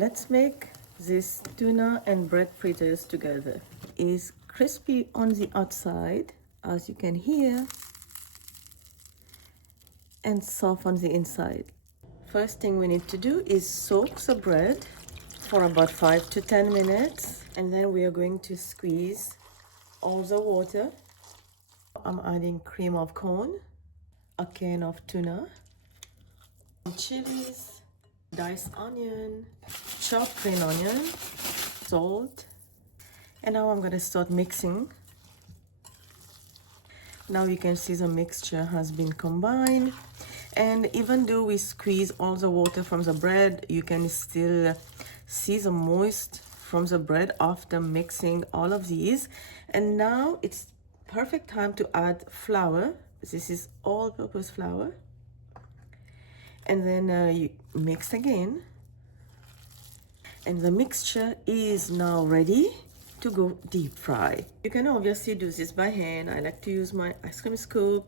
Let's make this tuna and bread fritters together. It's crispy on the outside, as you can hear, and soft on the inside. First thing we need to do is soak the bread for about 5 to 10 minutes, and then we are going to squeeze all the water. I'm adding cream of corn, a can of tuna, chilies, diced onion, chopped green onion, salt, and now I'm going to start mixing. Now you can see the mixture has been combined, and even though we squeeze all the water from the bread, you can still see the moist from the bread after mixing all of these. And now it's perfect time to add flour. This is all-purpose flour, and then you mix again, and the mixture is now ready to go deep fry. You can obviously do this by hand. I like to use my ice cream scoop,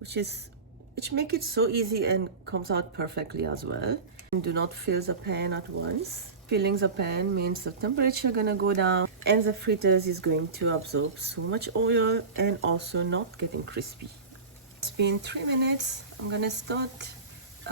which make it so easy and comes out perfectly as well. And do not fill the pan at once. Filling the pan means the temperature gonna go down and the fritters is going to absorb so much oil and also not getting crispy. It's been 3 minutes. I'm gonna start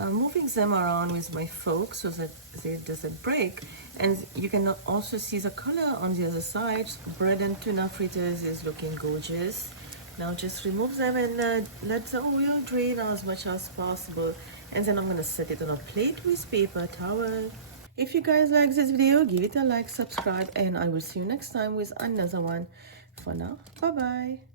moving them around with my fork so that they doesn't break. And you can also see the color on the other side. Bread and tuna fritters is looking gorgeous. Now just remove them and let the oil drain as much as possible. And then I'm gonna set it on a plate with paper towel. If you guys like this video, give it a like, subscribe, and I will see you next time with another one. For now, bye bye.